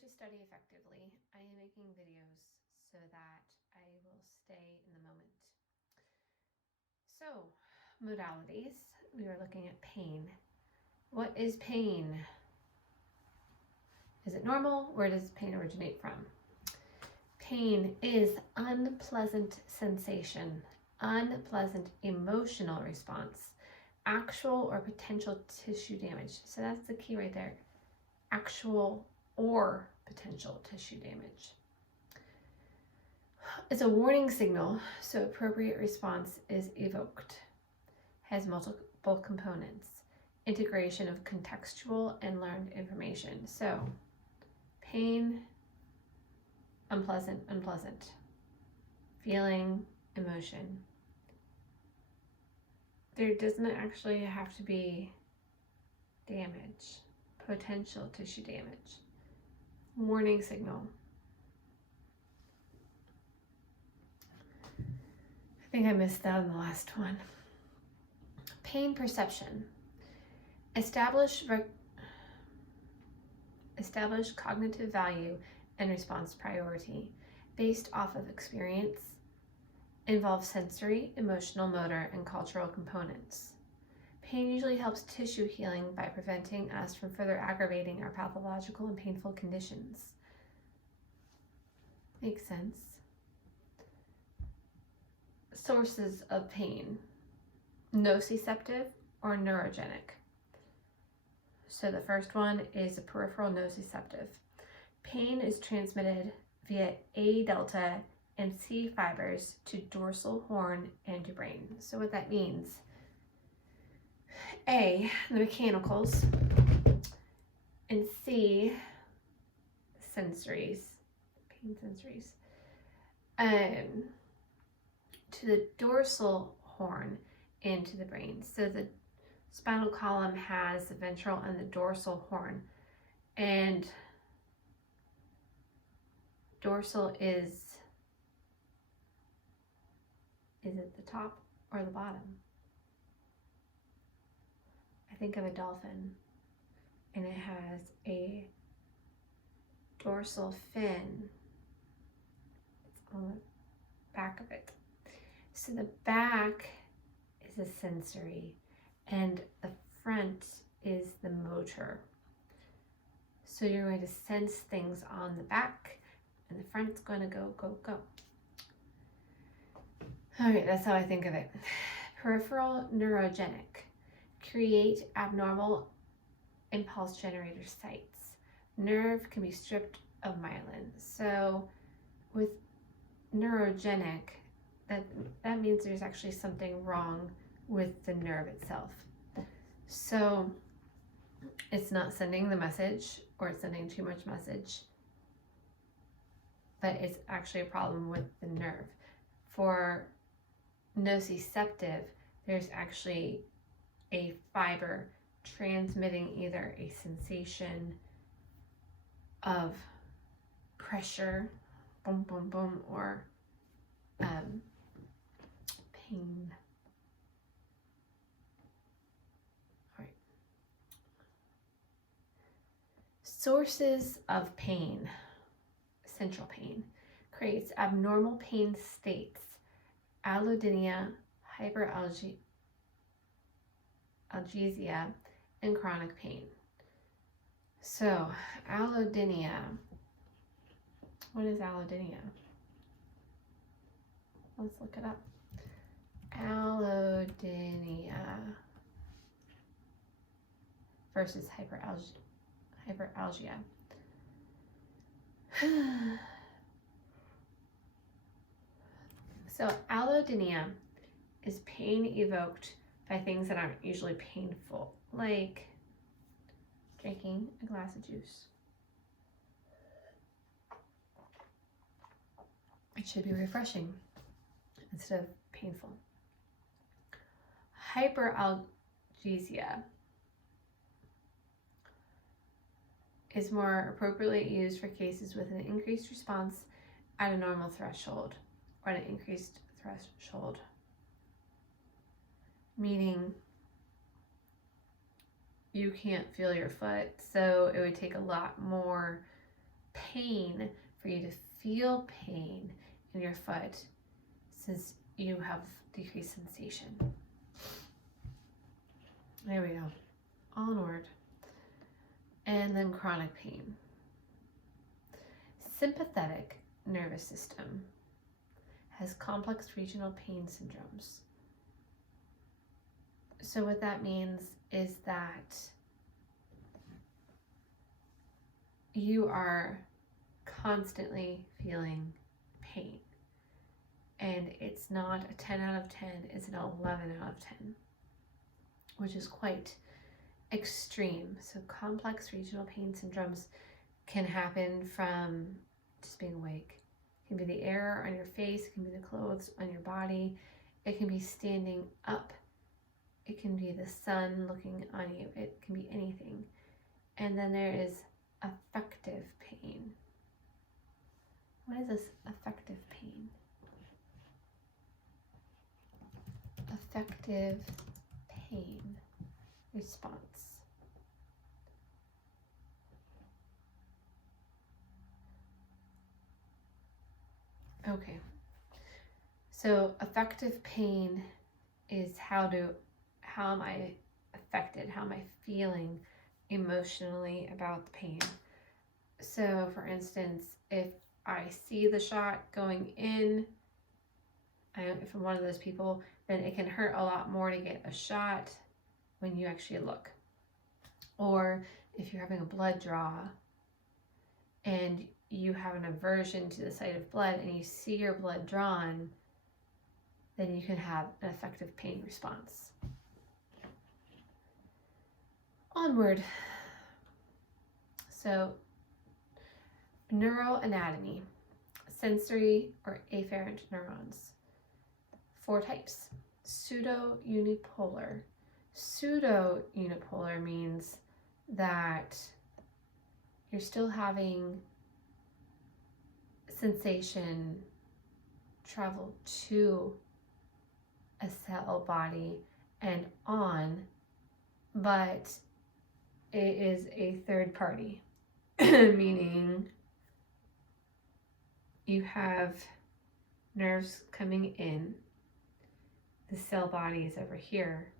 to study effectively, I am making videos so that I will stay in the moment. So, modalities, we are looking at pain. What is pain? Is it normal? Where does pain originate from? Pain is unpleasant sensation, unpleasant emotional response, actual or potential tissue damage. So that's the key right there. Actual or potential tissue damage. It's a warning signal, so appropriate response is evoked. Has multiple components. Integration of contextual and learned information. So, pain, unpleasant, unpleasant. Feeling, emotion. There doesn't actually have to be damage, potential tissue damage. Warning signal. I think I missed that in the last one. Pain perception. Establish cognitive value and response priority based off of experience. Involves sensory, emotional, motor, and cultural components. Pain usually helps tissue healing by preventing us from further aggravating our pathological and painful conditions. Makes sense. Sources of pain. Nociceptive or neurogenic. So the first one is a peripheral nociceptive. Pain is transmitted via A delta and C fibers to dorsal horn and to brain. So what that means, A, the mechanicals, and C, sensories, pain sensories, to the dorsal horn and to the brain. So the spinal column has the ventral and the dorsal horn, and dorsal is it the top or the bottom? I think of a dolphin, and it has a dorsal fin. It's on the back of it. So the back is a sensory, and the front is the motor. So you're going to sense things on the back, and the front's going to go, go, go. All right, that's how I think of it. Peripheral neurogenic. Create abnormal impulse generator sites. Nerve can be stripped of myelin. So with neurogenic, that means there's actually something wrong with the nerve itself. So it's not sending the message, or it's sending too much message, but it's actually a problem with the nerve. For nociceptive, there's actually a fiber transmitting either a sensation of pressure, boom, boom, boom, or pain. All right. Sources of pain. Central pain creates abnormal pain states, allodynia, hyperalgesia, and chronic pain. So, allodynia. What is allodynia? Let's look it up. Allodynia versus hyperalgesia. So allodynia is pain evoked by things that aren't usually painful, like drinking a glass of juice. It should be refreshing instead of painful. Hyperalgesia is more appropriately used for cases with an increased response at a normal threshold or an increased threshold, meaning you can't feel your foot, so it would take a lot more pain for you to feel pain in your foot since you have decreased sensation. There we go. Onward. And then chronic pain. Sympathetic nervous system has complex regional pain syndromes. So what that means is that you are constantly feeling pain. And it's not a 10 out of 10, it's an 11 out of 10, which is quite extreme. So complex regional pain syndromes can happen from just being awake. It can be the air on your face, it can be the clothes on your body, it can be standing up, it can be the sun looking on you, it can be anything. And then there is affective pain. What is this affective pain? Affective pain response. Okay, so affective pain is how am I affected? How am I feeling emotionally about the pain? So for instance, if I see the shot going in, if I'm one of those people, then it can hurt a lot more to get a shot when you actually look. Or if you're having a blood draw and you have an aversion to the sight of blood and you see your blood drawn, then you can have an affective pain response. Onward. So, neuroanatomy, sensory or afferent neurons. 4 types. Pseudo-unipolar. Pseudo-unipolar means that you're still having sensation travel to a cell body and on, but it is a third party, meaning you have nerves coming in, the cell body is over here,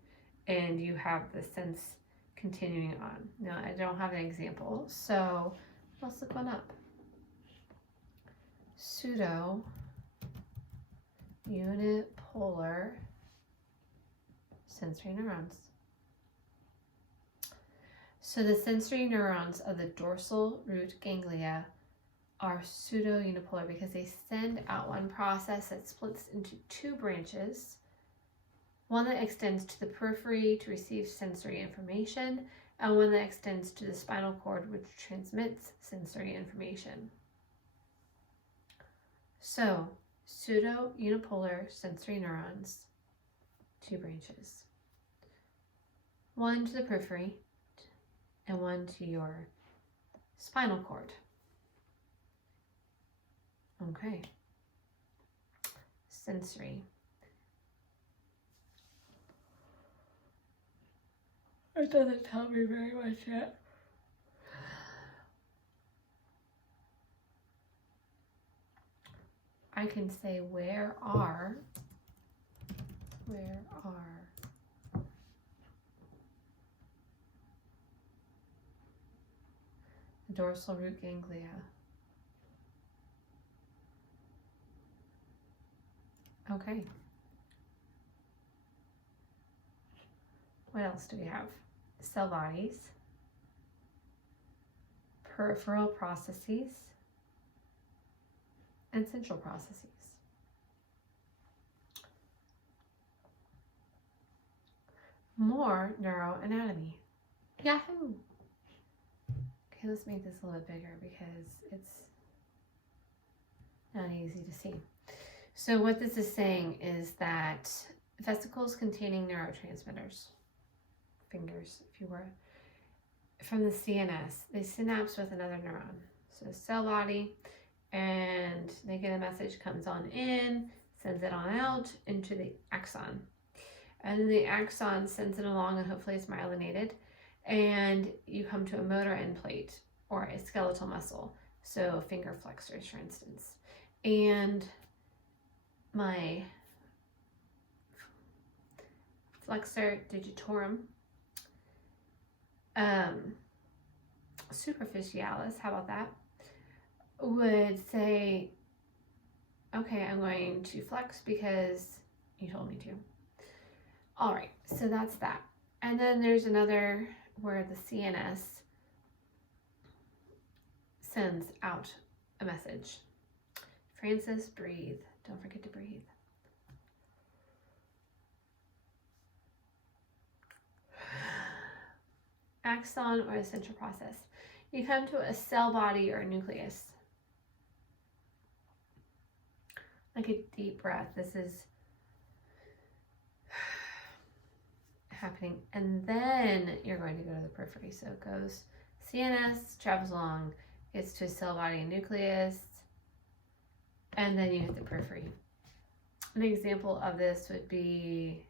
and you have the sense continuing on. Now, I don't have an example, so let's look one up. Pseudo unipolar sensory neurons. So the sensory neurons of the dorsal root ganglia are pseudo-unipolar because they send out one process that splits into 2 branches, one that extends to the periphery to receive sensory information, and one that extends to the spinal cord, which transmits sensory information. So, pseudo-unipolar sensory neurons, 2 branches. One to the periphery, and one to your spinal cord. Okay. Sensory. It doesn't tell me very much yet. I can say where are the dorsal root ganglia. Okay. What else do we have? Cell bodies, peripheral processes, and central processes. More neuroanatomy. Yahoo! Okay, let's make this a little bit bigger because it's not easy to see. So what this is saying is that vesicles containing neurotransmitters, fingers if you were, from the CNS, they synapse with another neuron. So cell body, and they get a message, comes on in, sends it on out into the axon. And then the axon sends it along, and hopefully it's myelinated, and you come to a motor end plate or a skeletal muscle. So finger flexors, for instance. And my flexor digitorum, superficialis, how about that, would say, okay, I'm going to flex because you told me to. All right, so that's that. And then there's another where the CNS sends out a message. Francis, breathe. Don't forget to breathe. Axon or the central process. You come to a cell body or a nucleus. Like a deep breath. This is happening. And then you're going to go to the periphery. So it goes CNS, travels along, gets to a cell body and nucleus, and then you hit the periphery. An example of this would be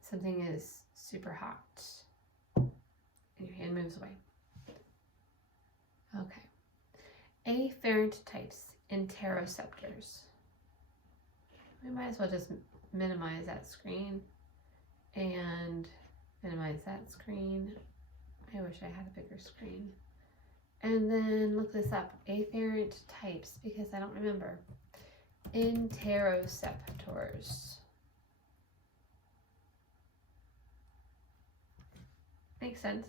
something is super hot and your hand moves away. Okay. Afferent types, interoceptors. We might as well just minimize that screen and minimize that screen. I wish I had a bigger screen. And then look this up, afferent types, because I don't remember. Interoceptors. Makes sense.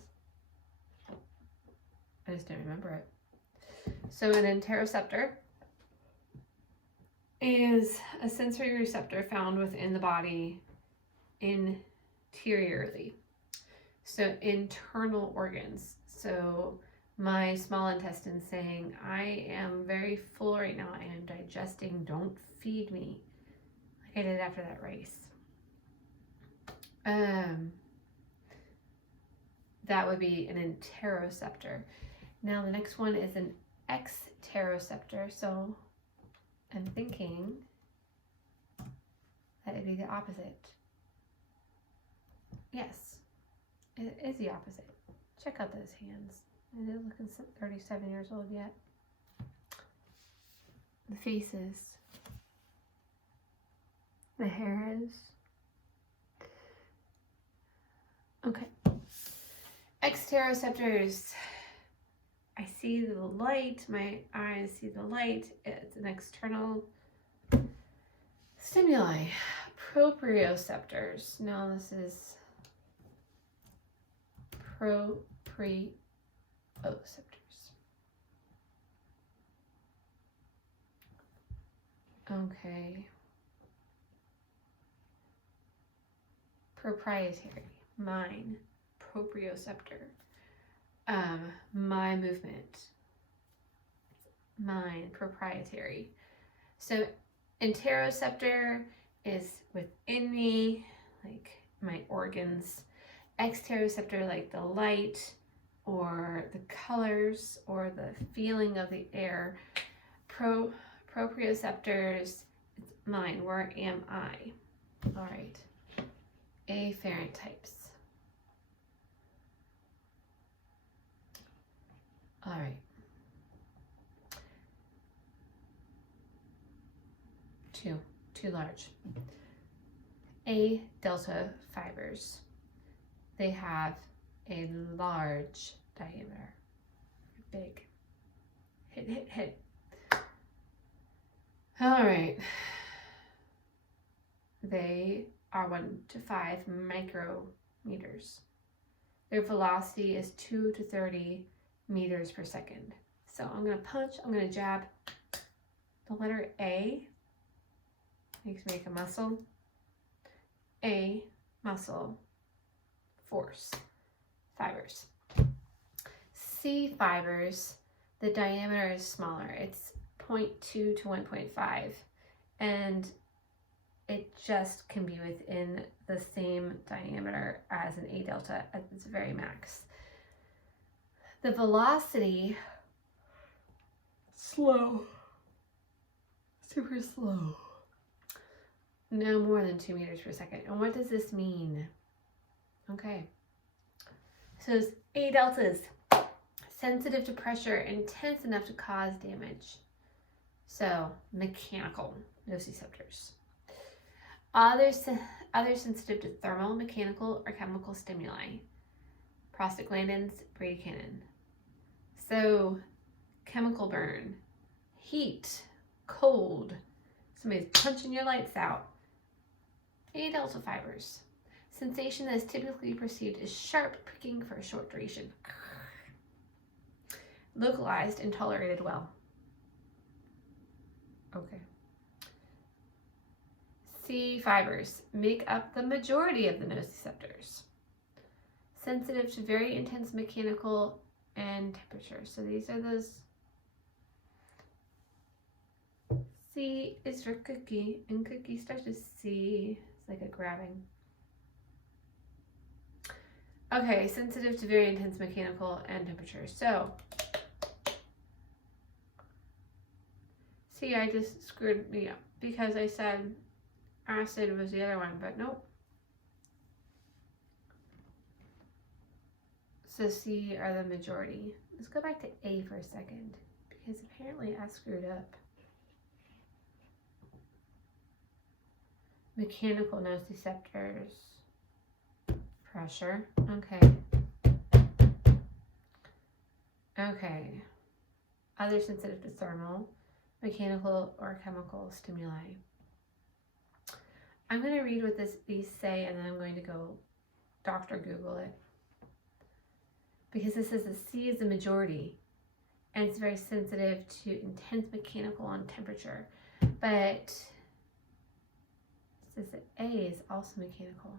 I just don't remember it. So an interoceptor is a sensory receptor found within the body interiorly. So internal organs. So my small intestine saying, I am very full right now. I am digesting. Don't feed me. Like I did after that race. That would be an interoceptor. Now the next one is an exteroceptor. So I'm thinking that it'd be the opposite. Yes, it is the opposite. Check out those hands. It is looking 37 years old yet. The faces. The hair is. Okay. Exteroceptors. I see the light. My eyes see the light. It's an external stimuli. Proprioceptors. Now this is proprioceptors. Okay. Proprietary. Mine. Proprioceptor. My movement. Mine. Proprietary. So interoceptor is within me, like my organs. Exteroceptor, like the light or the colors or the feeling of the air. Proprioceptors, it's mine. Where am I? All right. Afferent types. All right. Too large. A delta fibers. They have a large diameter. Big. Hit. All right. They are 1 to 5 micrometers. Their velocity is 2 to 30 meters per second. So I'm going to punch, I'm going to jab. The letter A makes me make a muscle. A, muscle, force, fibers. C fibers, the diameter is smaller. It's 0.2 to 1.5. And it just can be within the same diameter as an A delta at its very max. The velocity, slow, super slow. No more than 2 meters per second. And what does this mean? Okay. So it's A deltas, sensitive to pressure, intense enough to cause damage. So mechanical nociceptors. Others sensitive to thermal, mechanical, or chemical stimuli. Prostaglandins, bradykinin. So chemical burn, heat, cold, somebody's punching your lights out. A delta fibers. Sensation that is typically perceived as sharp pricking for a short duration. Localized and tolerated well. Okay. C fibers make up the majority of the nociceptors. Sensitive to very intense mechanical and temperature. So these are those. C is for cookie, and cookie starts with C. It's like a grabbing. Okay, sensitive to very intense mechanical and temperature. So, see, I just screwed me up because I said acid was the other one, but nope. So C are the majority. Let's go back to A for a second because apparently I screwed up. Mechanical nociceptors. Pressure. Okay. Okay. Other sensitive to thermal, mechanical, or chemical stimuli. I'm going to read what these say, and then I'm going to go Dr. Google it. Because this says the C is the majority, and it's very sensitive to intense mechanical and temperature. But it says that A is also mechanical.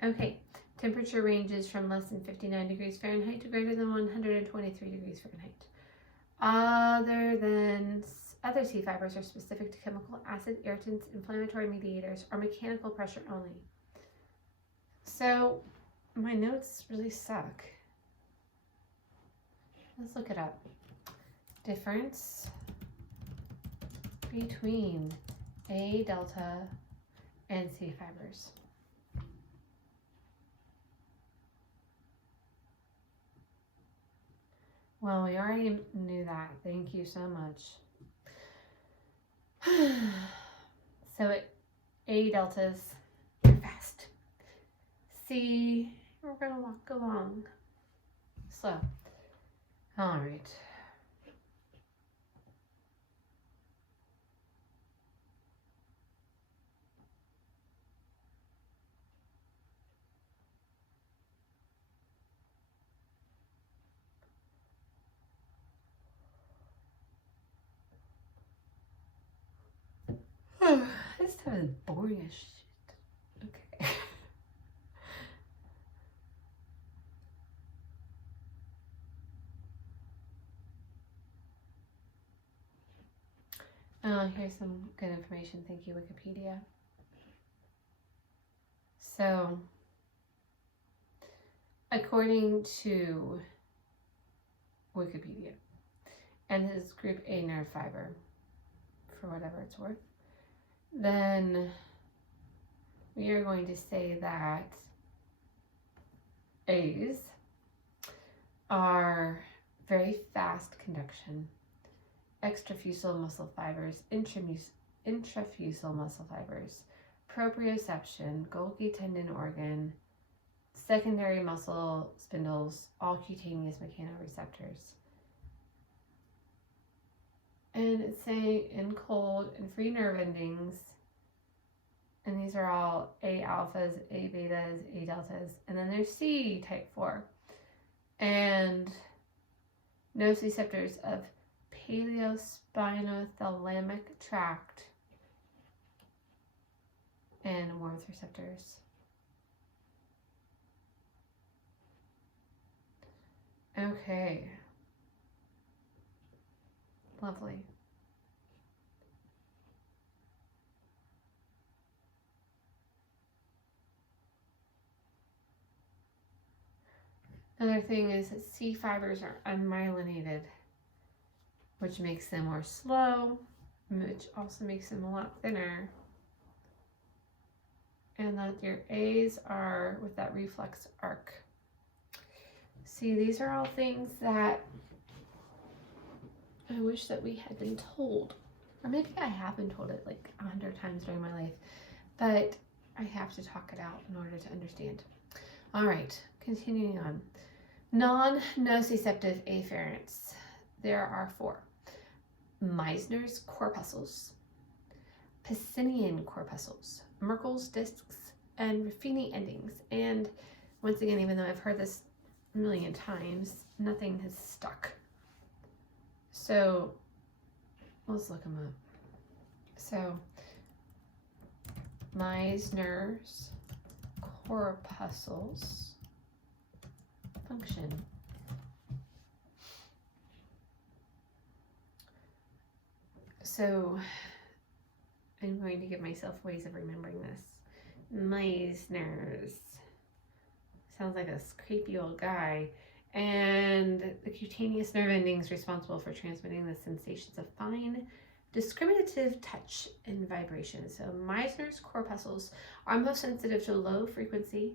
Okay, temperature ranges from less than 59 degrees Fahrenheit to greater than 123 degrees Fahrenheit. Other C fibers are specific to chemical, acid, irritants, inflammatory mediators, or mechanical pressure only. So my notes really suck. Let's look it up. Difference between A delta and C fibers. Well, we already knew that. Thank you so much. So A deltas, you're fast. C, we're going to walk along. So, all right. This stuff is boring as shit. Okay. Here's some good information. Thank you, Wikipedia. So, according to Wikipedia, and this is group A nerve fiber, for whatever it's worth, then we are going to say that A's are very fast conduction, extrafusal muscle fibers, intrafusal muscle fibers, proprioception, Golgi tendon organ, secondary muscle spindles, all cutaneous mechanoreceptors. And it's saying in cold and free nerve endings, and these are all A alphas, A betas, A deltas, and then there's C type 4. And nociceptors of paleospinothalamic tract and warmth receptors. Okay. Lovely. Another thing is that C fibers are unmyelinated, which makes them more slow, which also makes them a lot thinner. and that your A's are with that reflex arc. See, these are all things that I wish that we had been told. Or maybe I have been told it like 100 times during my life, but I have to talk it out in order to understand. All right, continuing on. Non-nociceptive afferents. There are 4. Meissner's corpuscles, Pacinian corpuscles, Merkel's discs, and Ruffini endings. And once again, even though I've heard this a million times, nothing has stuck. So let's look them up. So Meissner's corpuscles function. So I'm going to give myself ways of remembering this. Meissner's. Sounds like a creepy old guy. And the cutaneous nerve endings responsible for transmitting the sensations of fine, discriminative touch and vibration. So Meissner's corpuscles are most sensitive to low frequency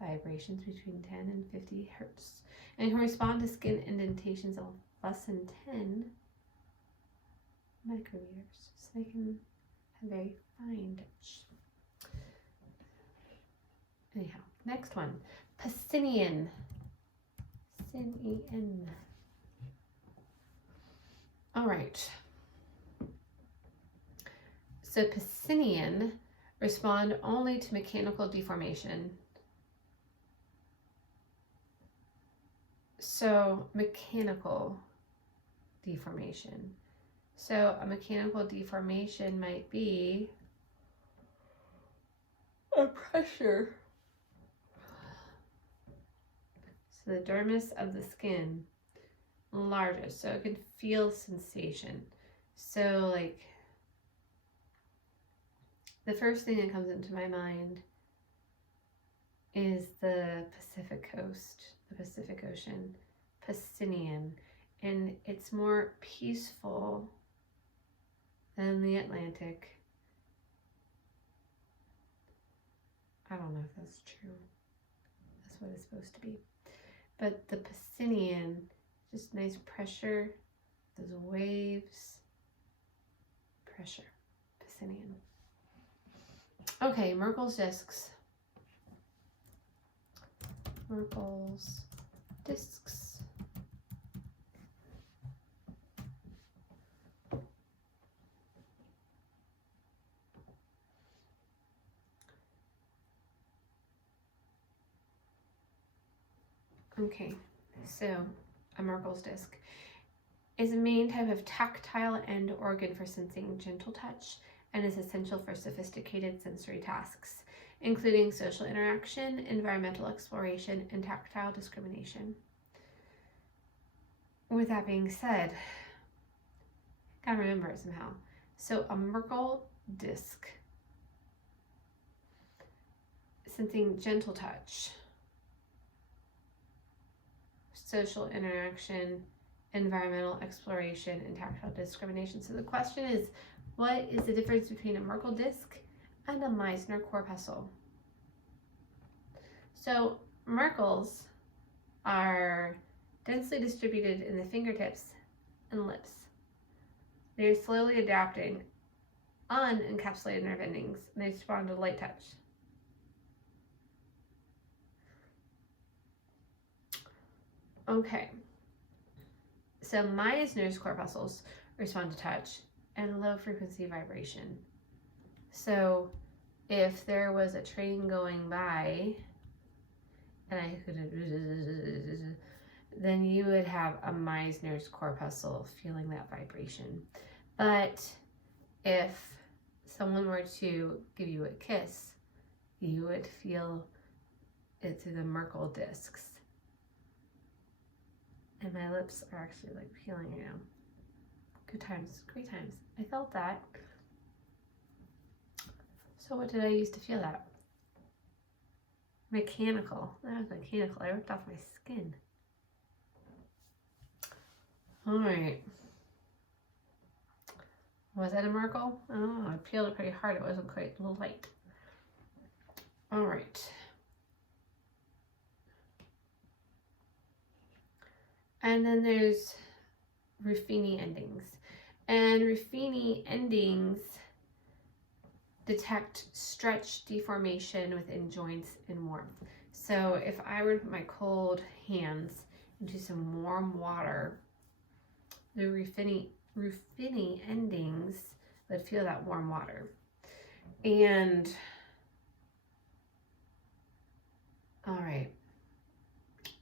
vibrations between 10 and 50 hertz and can respond to skin indentations of less than 10 micrometers. So they can have very fine touch. Anyhow, next one. Pacinian. Pacinian. All right. So Pacinian respond only to mechanical deformation. So mechanical deformation. So a mechanical deformation might be a pressure. So the dermis of the skin enlarges, so it can feel sensation. So like the first thing that comes into my mind is the Pacific coast, the Pacific Ocean, Pacinian, and it's more peaceful than the Atlantic. I don't know if that's true. That's what it's supposed to be. But the Pacinian, just nice pressure, those waves, pressure, Pacinian. Okay, Merkel's discs. Merkel's discs. Okay, so a Merkel's disc is a main type of tactile end organ for sensing gentle touch and is essential for sophisticated sensory tasks, including social interaction, environmental exploration, and tactile discrimination. With that being said, gotta remember it somehow. So a Merkel disc, sensing gentle touch, social interaction, environmental exploration, and tactile discrimination. So the question is, what is the difference between a Merkel disc and a Meissner corpuscle? So Merkels are densely distributed in the fingertips and lips. They are slowly adapting unencapsulated nerve endings, and they respond to light touch. Okay, so Meissner's corpuscles respond to touch and low frequency vibration. So if there was a train going by and I could, then you would have a Meissner's corpuscle feeling that vibration. But if someone were to give you a kiss, you would feel it through the Merkel discs. And my lips are actually like peeling right now. Good times, great times. I felt that. So what did I use to feel that? Mechanical. That was mechanical. I ripped off my skin. All right. Was that a Merkel? Oh, I peeled it pretty hard. It wasn't quite light. All right. And then there's Ruffini endings. And Ruffini endings detect stretch deformation within joints and warmth. So if I were to put my cold hands into some warm water, the Ruffini endings would feel that warm water. And all right,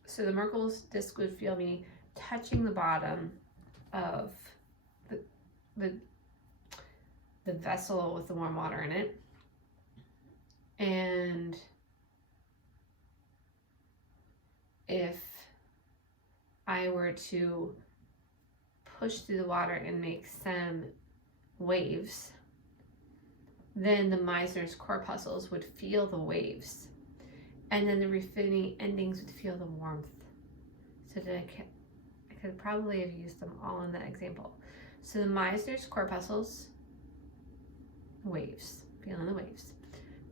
so the Merkel's disc would feel me touching the bottom of the vessel with the warm water in it, and if I were to push through the water and make some waves, then the Meissner's corpuscles would feel the waves, and then the Ruffini endings would feel the warmth. So I could probably have used them all in that example. So the Meissner's corpuscles, waves, feeling the waves.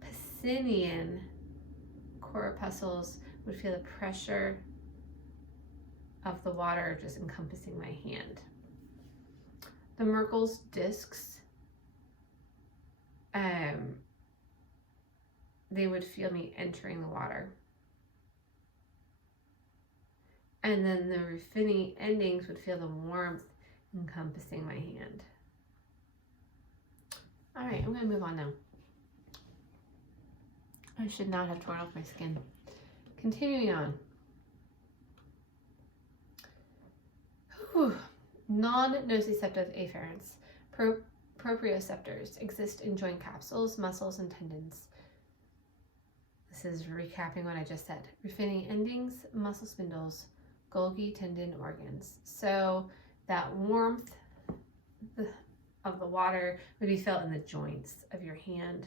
Pacinian corpuscles would feel the pressure of the water just encompassing my hand. The Merkel's discs, they would feel me entering the water. And then the Ruffini endings would feel the warmth encompassing my hand. All right, I'm going to move on now. I should not have torn off my skin. Continuing on. Non-nociceptive afferents, proprioceptors, exist in joint capsules, muscles, and tendons. This is recapping what I just said. Ruffini endings, muscle spindles, Golgi tendon organs. So that warmth of the water would be felt in the joints of your hand.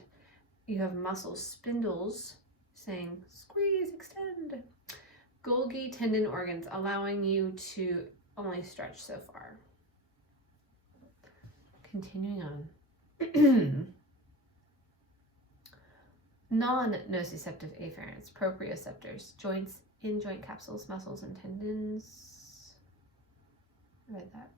You have muscle spindles saying squeeze, extend. Golgi tendon organs, allowing you to only stretch so far. Continuing on. Non-nociceptive afferents, proprioceptors, joints in joint capsules, muscles, and tendons. I read that.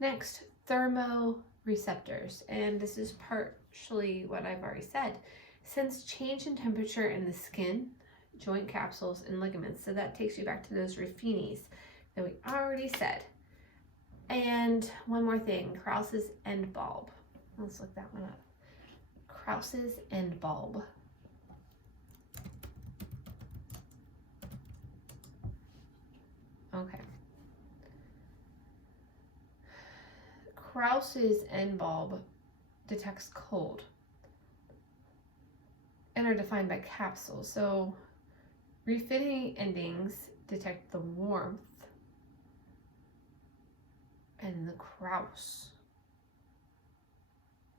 Next, thermoreceptors, and this is partially what I've already said. Sense change in temperature in the skin, joint capsules, and ligaments. So that takes you back to those Ruffinis that we already said. And one more thing, Krauss's end bulb. Let's look that one up. Krauss's end bulb. Okay. Krauss's end bulb detects cold and are defined by capsules. So Ruffini endings detect the warmth, and the Krauss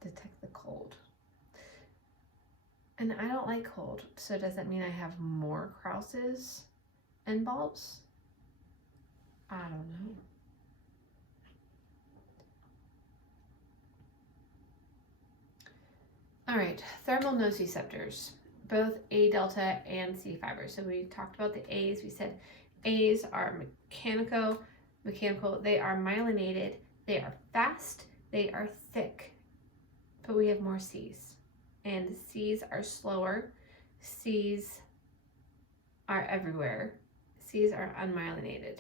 detect the cold. And I don't like cold, so does that mean I have more Krauss's end bulbs? I don't know. All right, thermal nociceptors, both A delta and C fibers. So we talked about the A's. We said A's are mechanical, they are myelinated, they are fast, they are thick, but we have more C's. And C's are slower, C's are everywhere, C's are unmyelinated.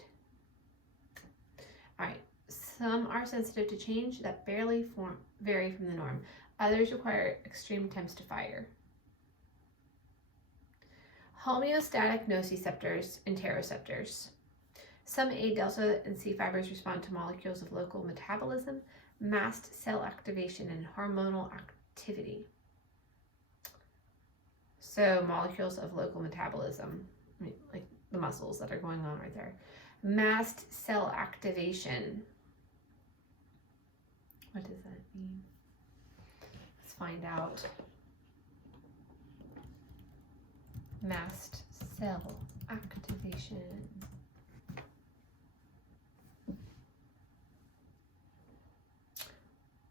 All right, some are sensitive to change that barely vary from the norm. Others require extreme temps to fire. Homeostatic nociceptors and interoceptors. Some A delta and C fibers respond to molecules of local metabolism, mast cell activation, and hormonal activity. So molecules of local metabolism, like the muscles that are going on right there. Mast cell activation. What does that mean? Let's find out. Mast cell activation.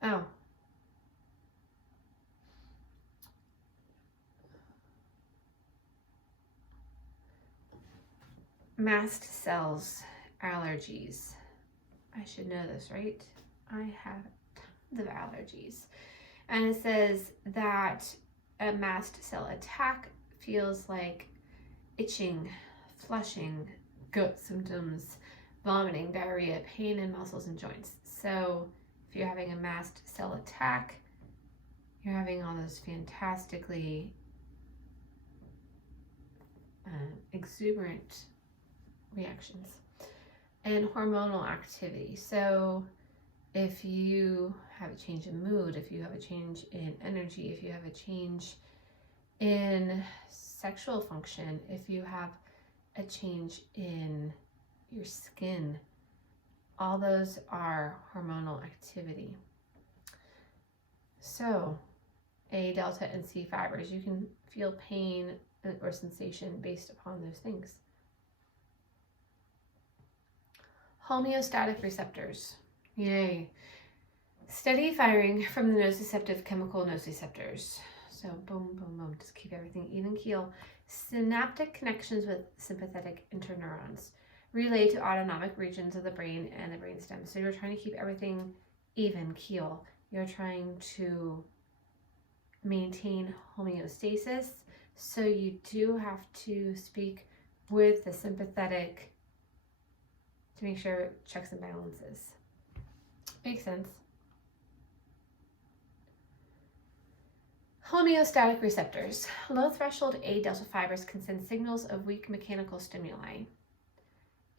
Oh. mast cells allergies. I should know this, right? I have tons of allergies. And it says that a mast cell attack feels like itching, flushing, gut symptoms, vomiting, diarrhea, pain in muscles and joints. So if you're having a mast cell attack, you're having all those fantastically exuberant reactions and hormonal activity. So if you have a change in mood, if you have a change in energy, if you have a change in sexual function, if you have a change in your skin, all those are hormonal activity. So A, delta, and C fibers, you can feel pain or sensation based upon those things. Homeostatic receptors. Yay. Steady firing from the nociceptive chemical nociceptors. So boom, boom, boom. Just keep everything even keel. Synaptic connections with sympathetic interneurons relay to autonomic regions of the brain and the brainstem. So you're trying to keep everything even keel. You're trying to maintain homeostasis. So you do have to speak with the sympathetic to make sure it checks and balances. Makes sense. Homeostatic receptors. Low threshold A delta fibers can send signals of weak mechanical stimuli,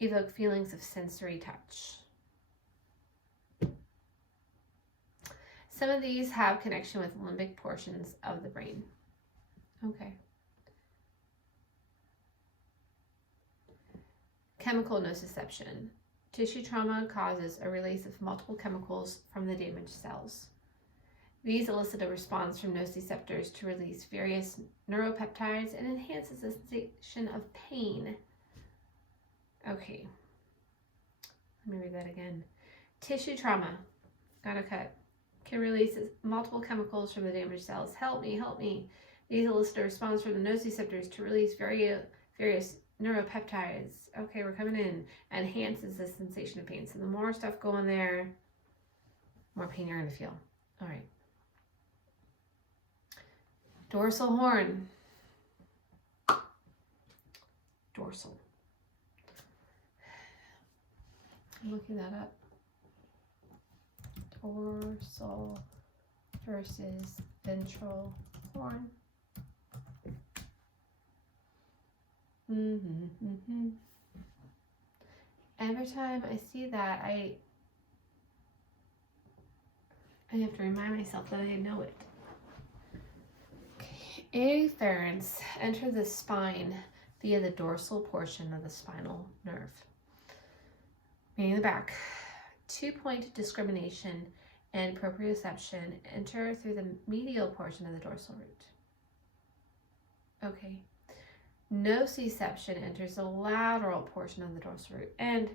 evoke feelings of sensory touch. Some of these have connection with limbic portions of the brain. Okay. Chemical nociception. Tissue trauma causes a release of multiple chemicals from the damaged cells. These elicit a response from nociceptors to release various neuropeptides and enhance the sensation of pain. Okay, let me read that again. Tissue trauma, gotta cut, can release multiple chemicals from the damaged cells. Help me, help me. These elicit a response from the nociceptors to release various neuropeptides. Okay, we're coming in. Enhances the sensation of pain. So the more stuff going there, more pain you're gonna feel. All right. Dorsal horn. Dorsal. I'm looking that up. Dorsal versus ventral horn. Every time I see that, I have to remind myself that I know it. Afferents enter the spine via the dorsal portion of the spinal nerve, meaning the back. 2-point discrimination and proprioception enter through the medial portion of the dorsal root. Okay. Nociception enters the lateral portion of the dorsal root, and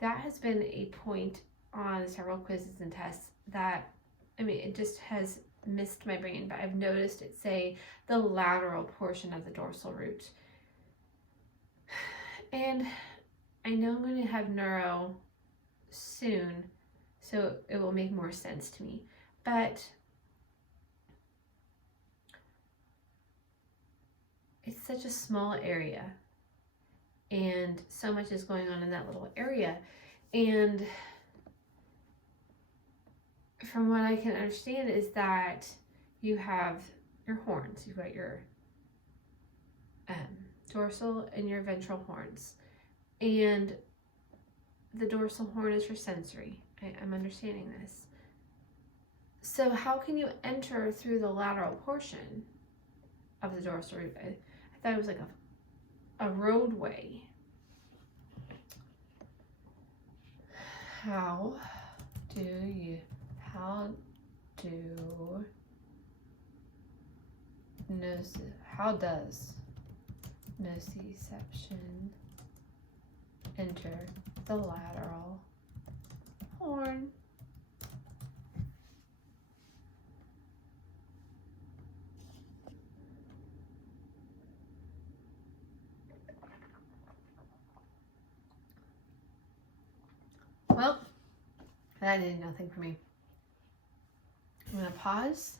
that has been a point on several quizzes and tests that, it just has missed my brain, but I've noticed it say the lateral portion of the dorsal root. And I know I'm going to have neuro soon, so it will make more sense to me. But it's such a small area, and so much is going on in that little area. And from what I can understand is that you have your horns. You've got your dorsal and your ventral horns. And the dorsal horn is for sensory. I'm understanding this. So how can you enter through the lateral portion of the dorsal root? I thought it was like a roadway. How does nociception enter the lateral horn? Well, that did nothing for me. I'm gonna pause